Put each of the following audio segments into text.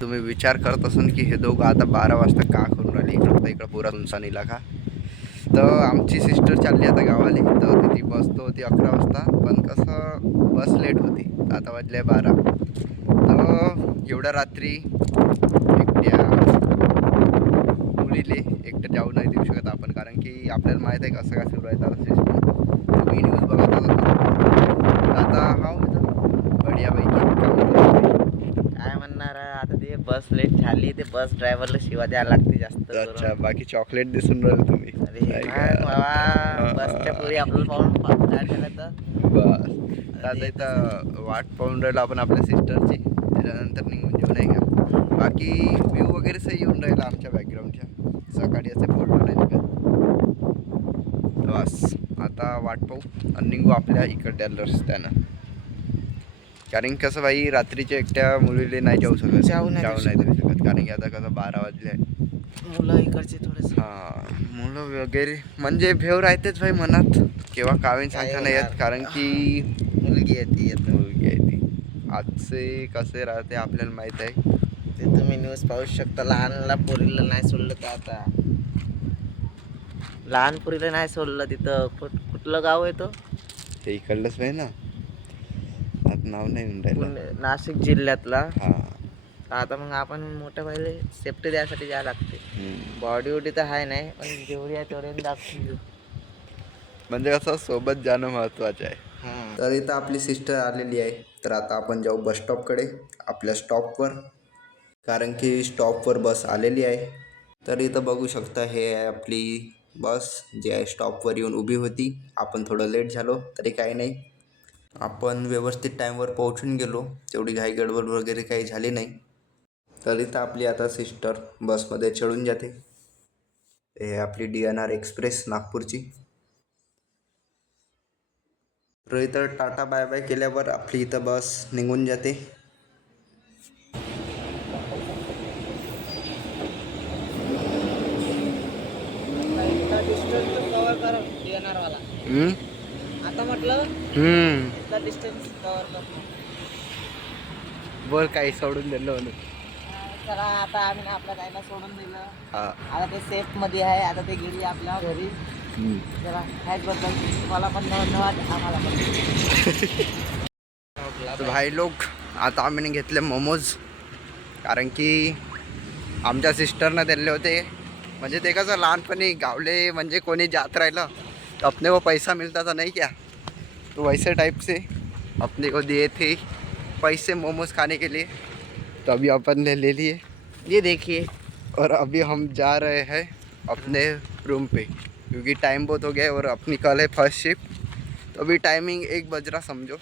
तुम्ही विचार करत असून की हे दोघं आता 12 वाजता का करून राहिले इकडं पुरा तुमचा इलाका. तर आमची सिस्टर चालली आता गावाला. तर तिची बस तर होती 11 वाजता, पण कसं बस लेट होती. आता वाजले 12. तर एवढ्या रात्री एकट्या मुलीले एकटं जाऊ नाही देऊ शकत आपण, कारण की आपल्याला माहीत आहे कसं काय सुरू आहे आता सिस्टम. तुम्ही न्यूज बघतच असतो. आता हा काय म्हणणार आता ते बस लेट झाली, ते बस ड्रायव्हरला शिवा द्यायला लागते जास्त. अच्छा, बाकी चॉकलेट दिसून राहिले तुम्ही. बसच्या पुढे आपल्याला पाहून काय झालं तर बस आता इथं वाट पाहून राहिलो आपण आपल्या सिस्टरची, त्याच्यानंतर निघून घेऊ नाही का. बाकी व्ह्यू वगैरे सही येऊन राहिला आमच्या बॅकग्राऊंडच्या. सकाळी असे फोटो नाही निघत. बस आता वाट पाहू आणि निघू आपल्या इकडल्या रस्त्यानं, कारण कसं भाई रात्रीच्या एकट्या मुलीला नाही जाऊ शकत, जाऊ नाही देऊ शकत, कारण की आता कसं 12 वाजले आहे. मुलं इकडचे थोडेसे मुलं वगैरे म्हणजे भेव राहतेच भाई मनात, केव्हा कावीन सांगता नाही येत, कारण की मुलगी येते आजचे कसे राहते आपल्याला माहित आहे. ते तुम्ही न्यूज पाहू शकता. लहानला पोरीला नाही सोडलं तर आता लहान पोरीला नाही सोडलं तिथं. कुठलं गाव आहे तो? ते इकडलंच आहे ना, आता नाव नाही येऊन राहिलं. नाशिक जिल्ह्यातला. हा आता मग आपण मोठ्या पहिले सेफ्टी द्यायसाठी जायला लागते. बॉडी वॉडी तर आहे नाही, पण जेवढी आहे तेवढी दाखवून म्हणजे कसं सोबत जाणं महत्त्वाचं आहे. तर इथं आपली सिस्टर आलेली आहे. तर आता आपण जाऊ बस स्टॉपकडे, आपल्या स्टॉपवर, कारण की स्टॉपवर बस आलेली आहे. तर इथं बघू शकता, हे आहे आपली बस जी आहे स्टॉपवर येऊन उभी होती. आपण थोडं लेट झालो तरी काही नाही, आपण व्यवस्थित टाईमवर पोहोचून गेलो, तेवढी घाई गडबड वगैरे काही झाली नाही. तर इथं आपली आता सिस्टर बसमध्ये चढून जाते. हे आपली DNR एक्सप्रेस नागपूरची. तर इथं टाटा बाय बाय केल्यावर आपली इथं बस निघून जाते. आता म्हटलं डिस्टन्स कव्हर करतो. बोल काही सोडून दिलं म्हणून. चला आता आम्ही आपल्या गायला सोडून दिलं. हा आता ते सेफ मध्ये आहे. आता ते गेली आपल्या घरी. चला ह्याचबद्दल तुम्हाला पण धन्यवाद, आम्हाला पण. भाई लोक, आता आम्ही घेतले मोमोज, कारण की आमच्या सिस्टरनं दिले होते. म्हणजे ते कसं लहानपणी गावले म्हणजे कोणी जात राहिलं तो अपने को पैसा मिलता था नहीं क्या, तो वैसे टाइप से अपने को दिए थे पैसे मोमोज खाने के लिए. तो अभी अपन ने ले लिए, ये देखिए. और अभी हम जा रहे हैं अपने रूम पे, क्योंकि टाइम बहुत हो गया और अपनी कल है फर्स्ट शिफ्ट. तो अभी टाइमिंग 1 बज रहा समझो.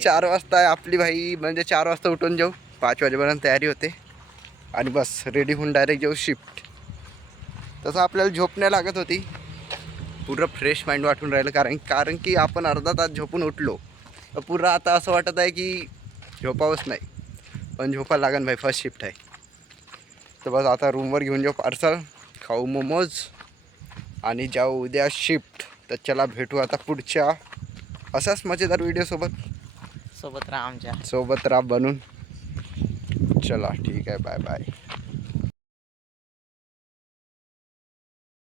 4 वाजता आहे आपली भाई, म्हणजे 4 वाजता उठून जाऊ, 5 वाजेपर्यंत तयारी होते आणि बस रेडी होऊन डायरेक्ट जाऊ शिफ्ट. तसं आपल्याला झोप नाही लागत होती, पुरं फ्रेश माइंड वाटून राहिलं, कारण की आपण अर्धा तास झोपून उठलो तर पुरं आता असं वाटत आहे की झोपावंच नाही, पण झोपा लागन भाई, फर्स्ट शिफ्ट आहे. तर बस आता रूमवर घेऊन जाऊ पार्सल, खाऊ मोमोज आणि जाऊ उद्या शिफ्ट. तर चला भेटू आता पुढच्या असाच मजेदार व्हिडिओसोबत. सोबत राहा आमच्या. सोबत राहा बनून. चला ठीक आहे, बाय बाय.